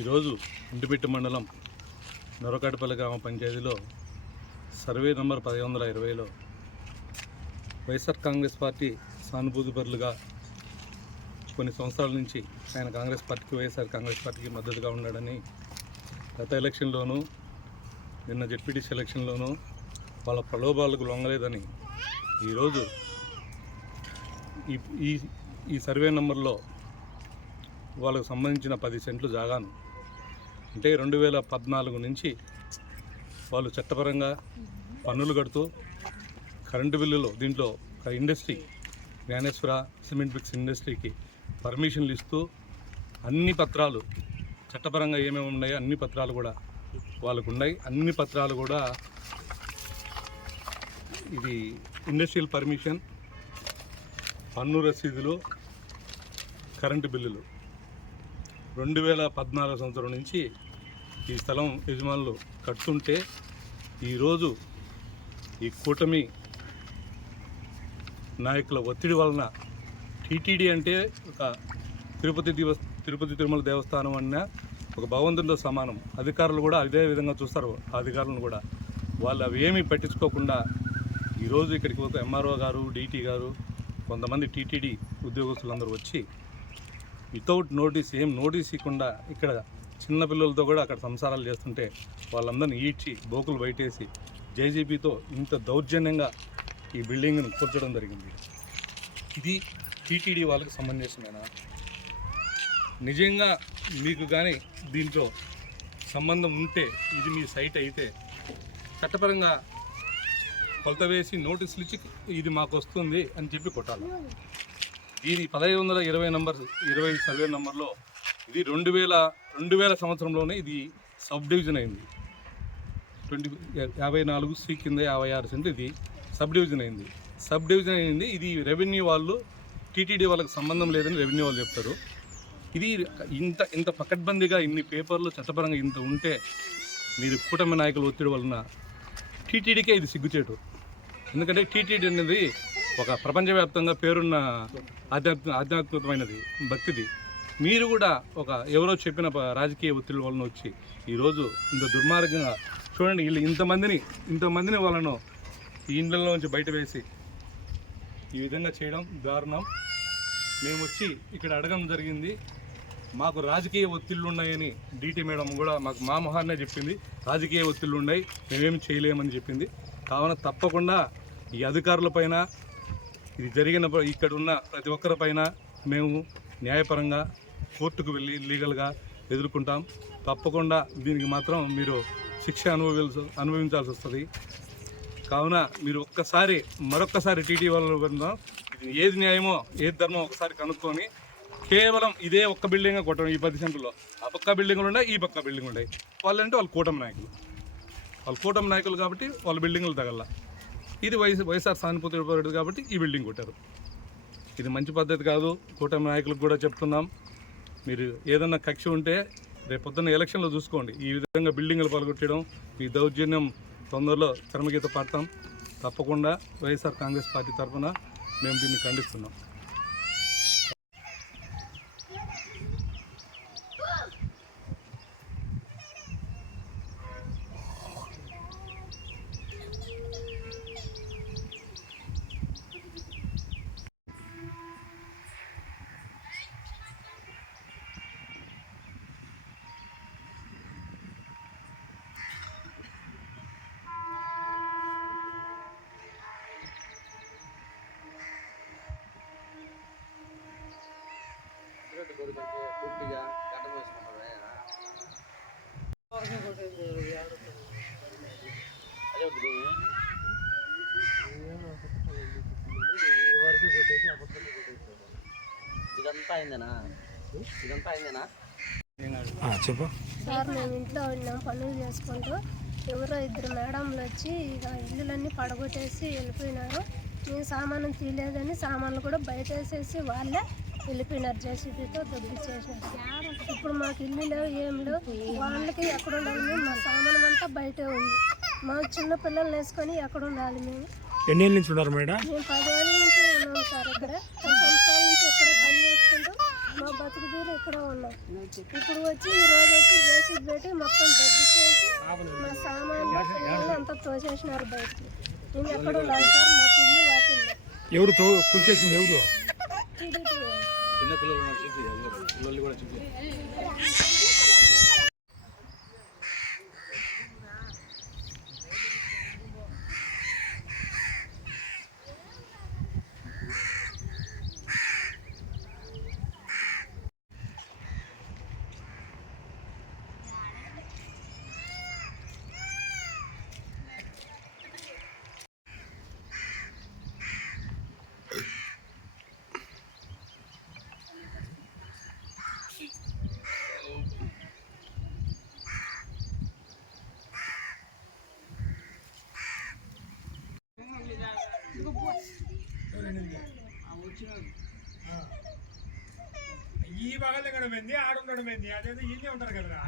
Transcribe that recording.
ఈరోజు ఇంటిపెట్టి మండలం నొరకాటిపల్లి గ్రామ పంచాయతీలో సర్వే నంబర్ 1120లో వైఎస్ఆర్ కాంగ్రెస్ పార్టీ సానుభూతిపరులుగా కొన్ని సంవత్సరాల నుంచి ఆయన కాంగ్రెస్ పార్టీకి వైఎస్ఆర్ కాంగ్రెస్ పార్టీకి మద్దతుగా ఉన్నాడని గత ఎలక్షన్లోనూ నిన్న జెడ్పీటీసీ ఎలక్షన్లోనూ వాళ్ళ ప్రలోభాలకు లొంగలేదని ఈరోజు ఈ సర్వే నెంబర్లో వాళ్ళకు సంబంధించిన 10 సెంట్లు జాగాను అంటే 2014 నుంచి వాళ్ళు చట్టపరంగా పన్నులు కడుతూ కరెంటు బిల్లులు దీంట్లో ఒక ఇండస్ట్రీ జ్ఞానేశ్వర సిమెంట్ బ్రిక్స్ ఇండస్ట్రీకి పర్మిషన్లు ఇస్తూ అన్ని పత్రాలు చట్టపరంగా ఏమేమి ఉన్నాయో అన్ని పత్రాలు కూడా వాళ్ళకు ఉన్నాయి. అన్ని పత్రాలు కూడా ఇది ఇండస్ట్రియల్ పర్మిషన్, పన్ను రసీదులు, కరెంటు బిల్లులు 2014 సంవత్సరం నుంచి ఈ స్థలం యజమానులు కడుతుంటే ఈరోజు ఈ కూటమి నాయకుల ఒత్తిడి వలన టీటీడీ అంటే ఒక తిరుపతి తిరుమల దేవస్థానం అన్న ఒక భగవంతుడితో సమానం. అధికారులు కూడా అదే విధంగా చూస్తారు. ఆ అధికారులను కూడా వాళ్ళు అవి ఏమీ పట్టించుకోకుండా ఈరోజు ఇక్కడికి ఒక ఎంఆర్ఓ గారు, డీటీ గారు, కొంతమంది టీటీడీ ఉద్యోగస్తులందరూ వచ్చి వితౌట్ నోటీస్ ఏం నోటీస్ ఇవ్వకుండా ఇక్కడ చిన్నపిల్లలతో కూడా అక్కడ సంసారాలు చేస్తుంటే వాళ్ళందరినీ ఈడ్చి బోకులు బయటేసి జేజీబీతో ఇంత దౌర్జన్యంగా ఈ బిల్డింగ్ను కూర్చడం జరిగింది. ఇది టీటీడీ వాళ్ళకి సంబంధించిన నిజంగా మీకు కానీ దీంట్లో సంబంధం ఉంటే ఇది మీ సైట్ అయితే చట్టపరంగా కొలత వేసి నోటీసులు ఇచ్చి ఇది మాకు వస్తుంది అని చెప్పి కొట్టాలి. ఇది 1120 నంబర్ 20 సర్వే నంబర్లో ఇది 2000 సంవత్సరంలోనే ఇది సబ్ డివిజన్ అయింది. 54C కింద 56 సెంట్లు ఇది సబ్ డివిజన్ అయింది. ఇది రెవెన్యూ వాళ్ళు టీటీడీ వాళ్ళకి సంబంధం లేదని రెవెన్యూ వాళ్ళు చెప్తారు. ఇది ఇంత పకడ్బందీగా ఇన్ని పేపర్లు చట్టపరంగా ఇంత ఉంటే మీరు కూటమి నాయకుల ఒత్తిడి వలన టీటీడీకే ఇది సిగ్గుచేటు. ఎందుకంటే టీటీడీ అనేది ఒక ప్రపంచవ్యాప్తంగా పేరున్న ఆధ్యాత్మికమైనది, భక్తిది. మీరు కూడా ఒక ఎవరో చెప్పిన రాజకీయ ఒత్తిడి వలన వచ్చి ఈరోజు ఇంత దుర్మార్గంగా చూడండి. వీళ్ళు ఇంతమందిని వాళ్ళను ఈ ఇండ్లలో నుంచి బయట వేసి ఈ విధంగా చేయడం దారుణం. మేము వచ్చి ఇక్కడ అడగడం జరిగింది. మాకు రాజకీయ ఒత్తిళ్ళు ఉన్నాయని డీటీ మేడం కూడా మాకు మా మొహాన్నే చెప్పింది. రాజకీయ ఒత్తిళ్ళు ఉన్నాయి, మేమేమి చేయలేమని చెప్పింది. కావున తప్పకుండా ఈ అధికారులపైన ఇది జరిగిన ఇక్కడ ఉన్న ప్రతి ఒక్కరిపైన మేము న్యాయపరంగా కోర్టుకు వెళ్ళి లీగల్గా ఎదుర్కొంటాం. తప్పకుండా దీనికి మాత్రం మీరు శిక్ష అనుభవించాల్సి వస్తుంది. కావున మీరు మరొక్కసారి టీటీ వాళ్ళు ఏది న్యాయమో ఏది ధర్మం ఒకసారి కనుక్కొని కేవలం ఇదే ఒక్క బిల్డింగ్ కొట్టడం. ఈ 10 సెంట్లో ఆ పక్క బిల్డింగులు ఉన్నాయి, ఈ పక్క బిల్డింగ్ ఉన్నాయి. వాళ్ళంటే వాళ్ళు కూటమి నాయకులు కాబట్టి వాళ్ళ బిల్డింగులు తగల. ఇది వైఎస్ఆర్ సానుభూతి కాబట్టి ఈ బిల్డింగ్ కొట్టారు. ఇది మంచి పద్ధతి కాదు. కూటమి నాయకులకు కూడా చెప్తున్నాం, మీరు ఏదన్నా కక్ష ఉంటే రేపు పొద్దున్న ఎలక్షన్లో చూసుకోండి. ఈ విధంగా బిల్డింగులు పలగొట్టడం, ఈ దౌర్జన్యం తొందరలో చరమగీత పాడతాం. తప్పకుండా వైఎస్ఆర్ కాంగ్రెస్ పార్టీ తరఫున మేము దీన్ని ఖండిస్తున్నాం. పూర్తిగా గడ్డం వేసుకుంటారు. ఇదంతా అయిందేనా చెప్పు సార్. మేము ఇంట్లో ఉన్నాం, పనులు చేసుకుంటూ ఎవరో 2 మేడంలు వచ్చి ఇక ఇల్లులన్నీ పడగొట్టేసి వెళ్ళిపోయినారు. మేము సామాను తీయలేదని సామాన్లు కూడా బయట వేసేసి వాళ్ళే వెళ్ళిపోయినారు. జేసీబీతో దొబ్బిచ్చేసినారు. ఇప్పుడు మాకు ఇల్లు లేవు, ఏం లేవు. వాళ్ళకి ఎక్కడ ఉండాలి? మా సామానం అంతా బయటే ఉంది. మా చిన్న పిల్లల్ని వేసుకొని ఎక్కడ ఉండాలి? మేము ఎన్ని ఏళ్ళ నుంచి ఉన్నారు మేడం? మేము 10 ఏళ్ళ నుంచి ఉన్నాము సార్. ఇక్కడ 10 సంవత్సరాల నుంచి ఇక్కడ పని చేసుకుంటూ మా బతుకు తీరు ఇక్కడ ఉన్నాం. ఇప్పుడు వచ్చి ఈ రోజు వచ్చి జేసీబీ పెట్టి మొత్తం దెబ్బ చేసి మా సామాన్లు అంతా తోసేసినారు బయటికి. మేము ఎక్కడ ఉండాలి సార్? మాకు ఇల్లు వాకిల్లు ఎవరు కూల్చేసింది ఎవరు? టీడీపీ ఈ బాగా ఆడుండడం ఏంది? అదేదో ఈయనే ఉంటారు కదరా.